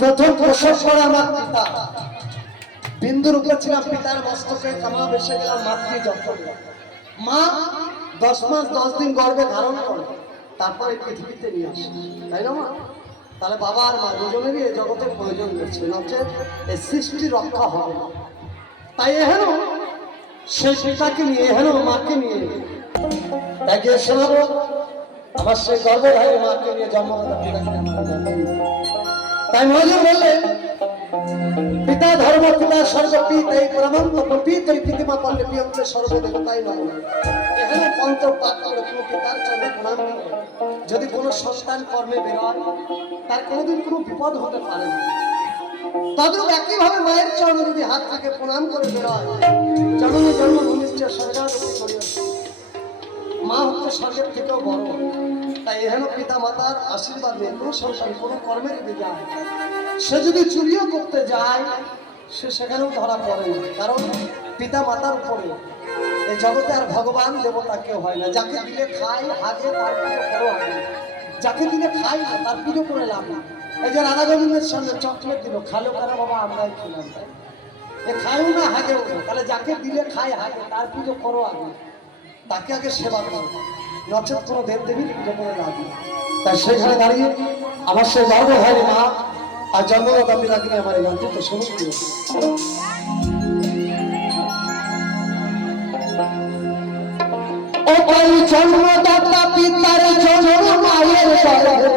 প্রথম প্রসব করে আমার পিতা বিন্দুর উপর ছিলাম, পিতার মস্তকে কামা বেসে গেলাম, মাতৃ যত্ন। মা 10 মাস 10 দিন গর্ভে ধারণ করে তারপরে পৃথিবীতে নিয়ে আসে, তাই না মা? তাহলে বাবা আর মা দুজনেরই এই জগতের প্রয়োজন রয়েছে, নচেত এই সৃষ্টি রক্ষা হবে না। তাই এহেন সেই পিতাকে নিয়ে, এহেন মাকে নিয়ে তাকে শোনাবো আমার সেই গর্ভধারী মাকে নিয়ে, জন্মদাতা পিতাকে তাই মহাজন বললেন, পিতা ধর্ম পিতা সর্বপিত এই পরমানন্দ পিত এই পিতিমা পল্লে প্রিয়ন্তে সর্বদেবতাই নম। এখানে মন্ত্র পাঠ করে কোনো পিতার চরণে প্রণাম করে যদি কোনো সন্তান কর্মে বেরোয়, তার কোনোদিন কোনো বিপদ হতে পারে না। তদ্রূপ একইভাবে মায়ের চরণে যদি হাত থেকে প্রণাম করে বেরোয়, জননী জন্মভূমিষ্ঠ স্বর্গারোপী করিয়াছে। মা হচ্ছে স্বর্গের থেকেও বড়। তাই এহেন পিতা মাতার আশীর্বাদ নিয়ে কোনো সন্তান কোনো কর্মের দিকে যায়, সে যদি চুরিও করতে যায় সে সেখানেও ধরা পড়ে না, কারণ পিতা মাতার উপরে এই জগতে আর ভগবান দেবতা কেউ হয় না। যাকে দিলে খাই হাগে তার পুজো করো আগে, যাকে দিলে খাই না তার পুজো করে লাভ না। এই যে রাধা গোবিন্দের সামনে চকলেট দিল, খালো কেন বাবা? আমরাই খেলাম, তাই এ খায়ও না হাগেও না। তাহলে যাকে দিলে খাই হাগে তার পুজো করো আগে, তাকে আগে সেবা করো, নচেত কোনো দেব দেবীর পুজো করে লাভ না। তাই সেখানে দাঁড়িয়ে আমার সেই গর্ভধারী মা আর জন্মদাতা পিতাকে নিয়ে আমার এই গানটি শুরু করি। ও ভাই জন্মদাতা পিতার জন্ম মায়ের গর্ভে,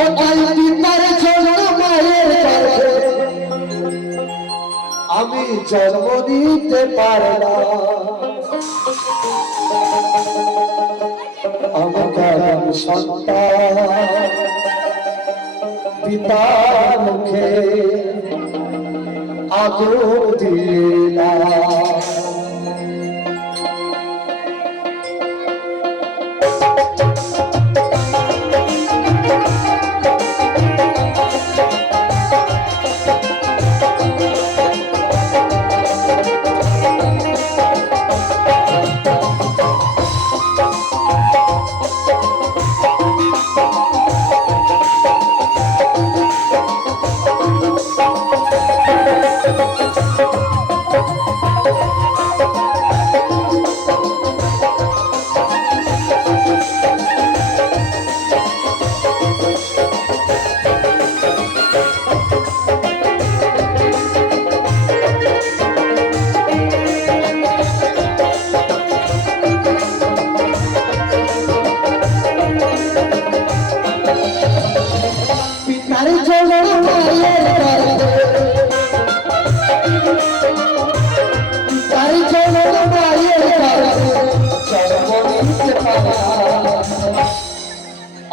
ও ভাই পিতার জন্ম মায়ের গর্ভে, আমি জন্ম দিতে পারলাম, আমি কেমন সন্তান পিতার মুখে আগুন দিলাম।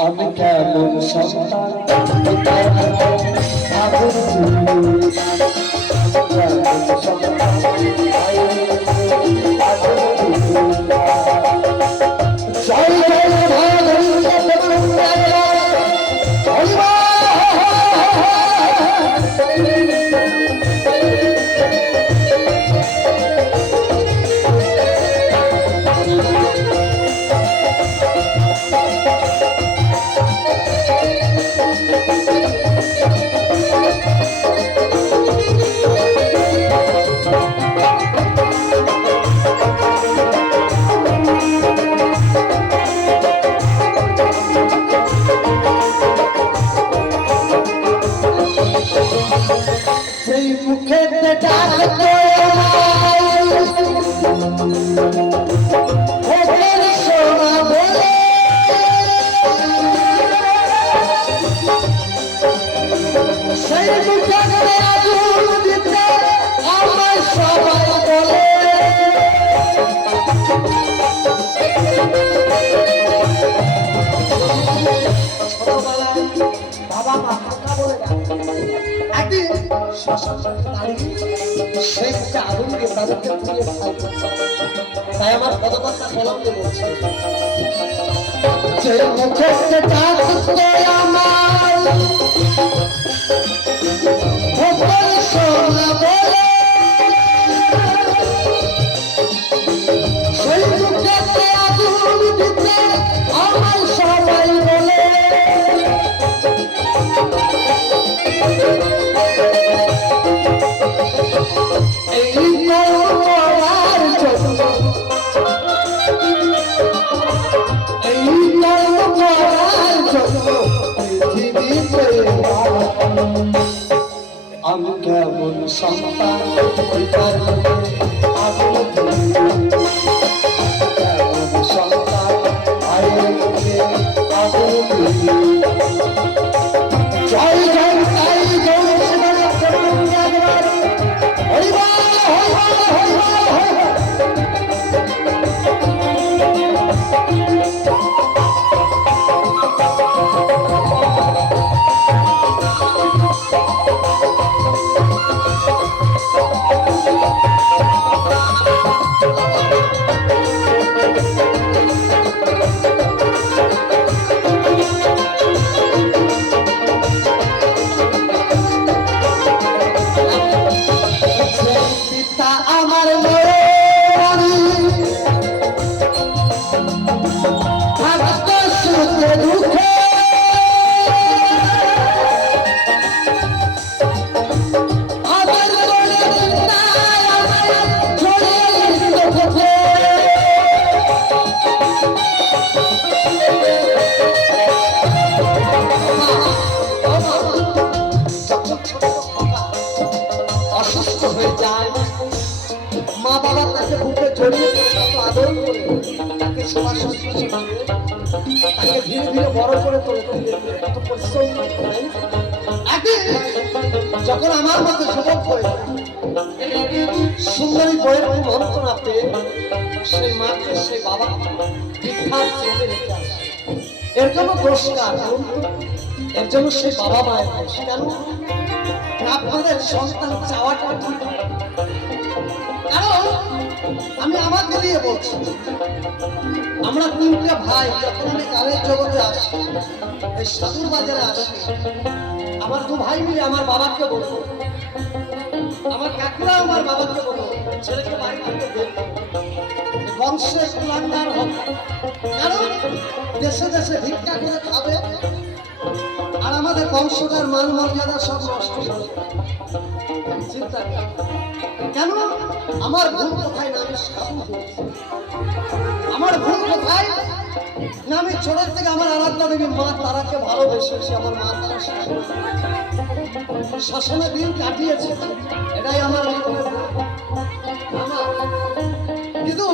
আমি কেমন সন্তান পিতার আগুন তাই আমার পদকর্তা কলমকে বলছে যে মুখে আমার সোনা বলে সেই মুখে আগুন দিতে আমার সবাই বলে সন্তান পরিবার আগুন সন্তান আয়ের আগুন জয় জয় তাই জয় হরিবার হরিবার হরিবার হরিবার মা বাবা তাকে বুকে জড়িয়ে কত আদর করে তাকে সেবা শুশ্রূষা করে তাকে ধীরে ধীরে বড় করে তোলে কত পরিশ্রম করে একদিন যখন আমার মতো যুবক হয়ে সুন্দরী বইয়ের মন্ত্রণা পেয়ে সেই মাকে সেই বাবা ভিক্ষার শ্রমে রেখে আসে এর জন্য পুরস্কার এর জন্য সেই বাবা মায়ের দোষ কেন আপনাদের সন্তান চাওয়াটা ঠিক কারণ আমি আমাকে দিয়ে বলছি আমরা তিনটা ভাই যখন আমি গানের জগতে আসি এই সাধুর বাজারে আসি আমার দু ভাই মিলে আমার বাবাকে বলবো আমার কাকুরা আমার বাবাকে বলবো ছেলেকে বাড়ি থেকে দেখবো বংশে কুলাঙ্গার হবে কারণ দেশে দেশে ভিক্ষা করে খাবে আর আমাদের বংশধর মান মর্যাদা সব নষ্ট হবে চিন্তা কেন আমার ভুল কোথায় না আমি সাধু আমার ভুল কোথায় না আমি ছোট থেকে আমার আরাধনা দেবী মা তারাকে ভালোবেসেছি আমার মা তারা শাসনে দিন কাটিয়েছে এটাই আমার কিন্তু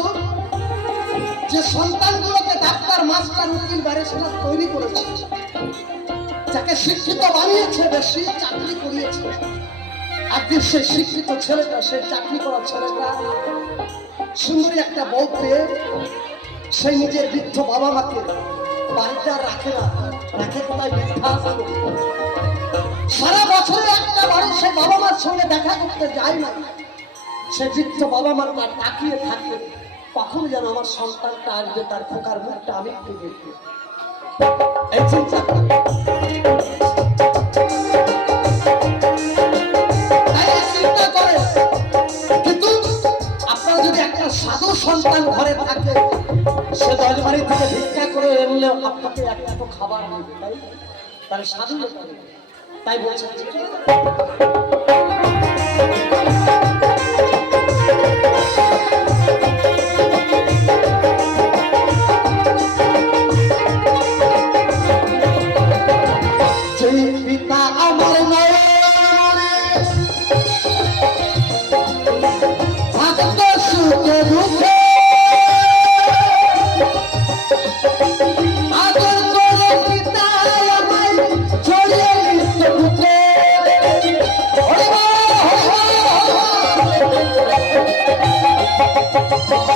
যে সন্তানগুলোকে ডাক্তার মাস্টার উকিল ব্যারিস্টার তৈরি করেছে যাকে শিক্ষিত বানিয়েছে বেশি চাকরি করিয়েছে একদিন সেই শিক্ষিত ছেলেটা সেই চাকরি করা ছেলেটা সুন্দরী একটা বউ পেয়ে সেই নিজের বৃদ্ধ বাবা মাকে বাড়িটা রাখে না রাখে কোথায় বৃদ্ধাশ্রম সারা বছরে একটা বাড়ি সে বাবা মার সঙ্গে দেখা করতে যায় না সে বৃদ্ধ বাবা মার তার তাকিয়ে থাকে কখন যেন আমার সন্তানটা আসবে তার খোকার মুখটা আমি একটু দেখি এই চিন্তা সাধু সন্তান ঘরে থাকে সে 10 বাড়ি থেকে ভিক্ষা করে এলে আপনাকে একটা খাবার দেবে তাই তার সাধু তাই বলছে পিতা আমার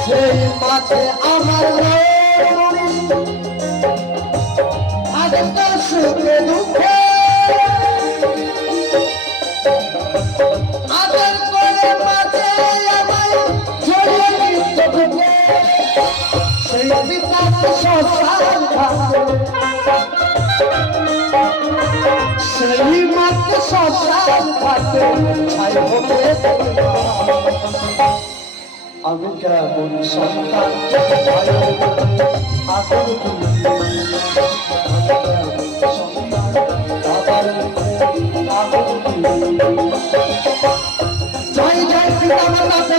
সেই মাঝে আমার সুখে দুঃখে আদর করে মাঝে আমায় জড়িয়ে ঢুকে সেই পিতার শ্মশান ঘাটে সেই মাকে শ্মশান ঘাটে ছাই হতে আমি কেমন সন্তান জয় জয় পিতা মাতা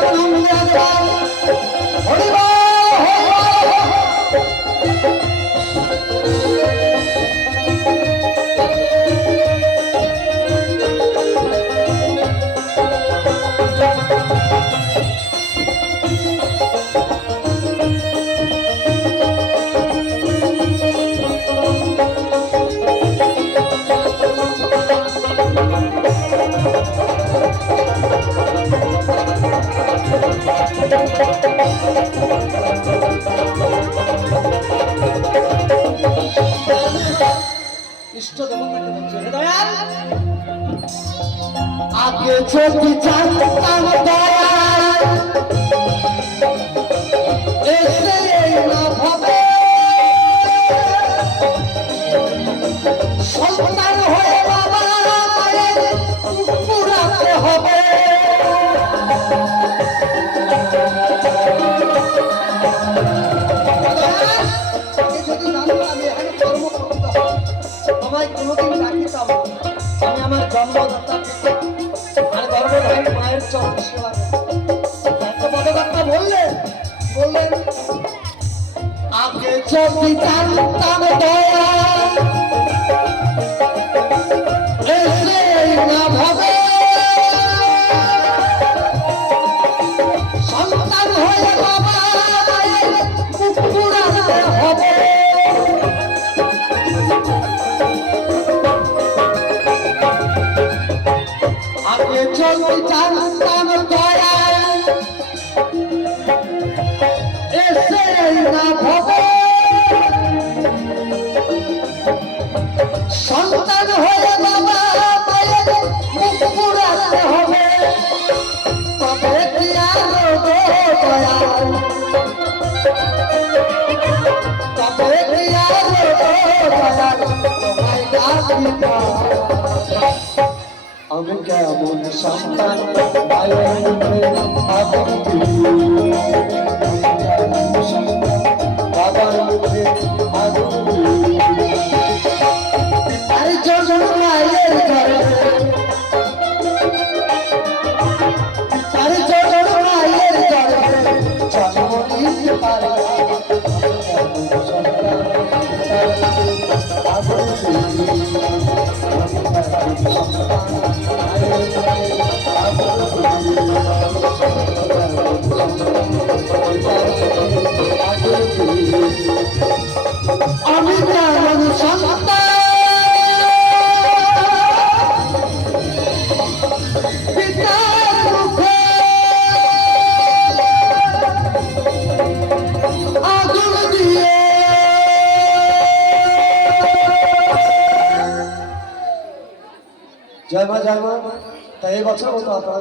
ইষ্ট দেবতাকে বলছে, হে দয়াল, আগে যদি জানতাম দয়াল এসে এই না ভাবে সন্তান হয়ে বাবা মায়ের পুরাতে হবে। যদি জানতাম আমি এখানে কর্ম করতে হবে, তোমায় কোনোদিন ডাকিতাম না। আমি আমার জন্মদাতা আর গর্ভধারী মায়ের চরণ সেবা এত পদকর্তা বললেন আগে যদি জানতাম দয়াল এসে না ভাবে সন্তান হয়ে বাবা মায়ের মুখ পুরাতে হবে। আগে যদি জানতাম দয়াল এসে না ভাবে সন্তান হয়ে বাবা মায়ের মুখ পুরাতে হবে, তবে কি আরো দয়াল, তবে কি আরো দয়াল তোমায় ডাকিতাম। আমি কেমন সন্তান মায়ের মুখে আদর বাবার মুখে আদর আর যখন মায়ের ঘরে আর যখন মায়ের ঘরে জন্ম নিতে পারে আমি কেমন সন্তান পিতার মুখে আগুন দিয়ে জয় মা তাই এই বছর মতো আপনারা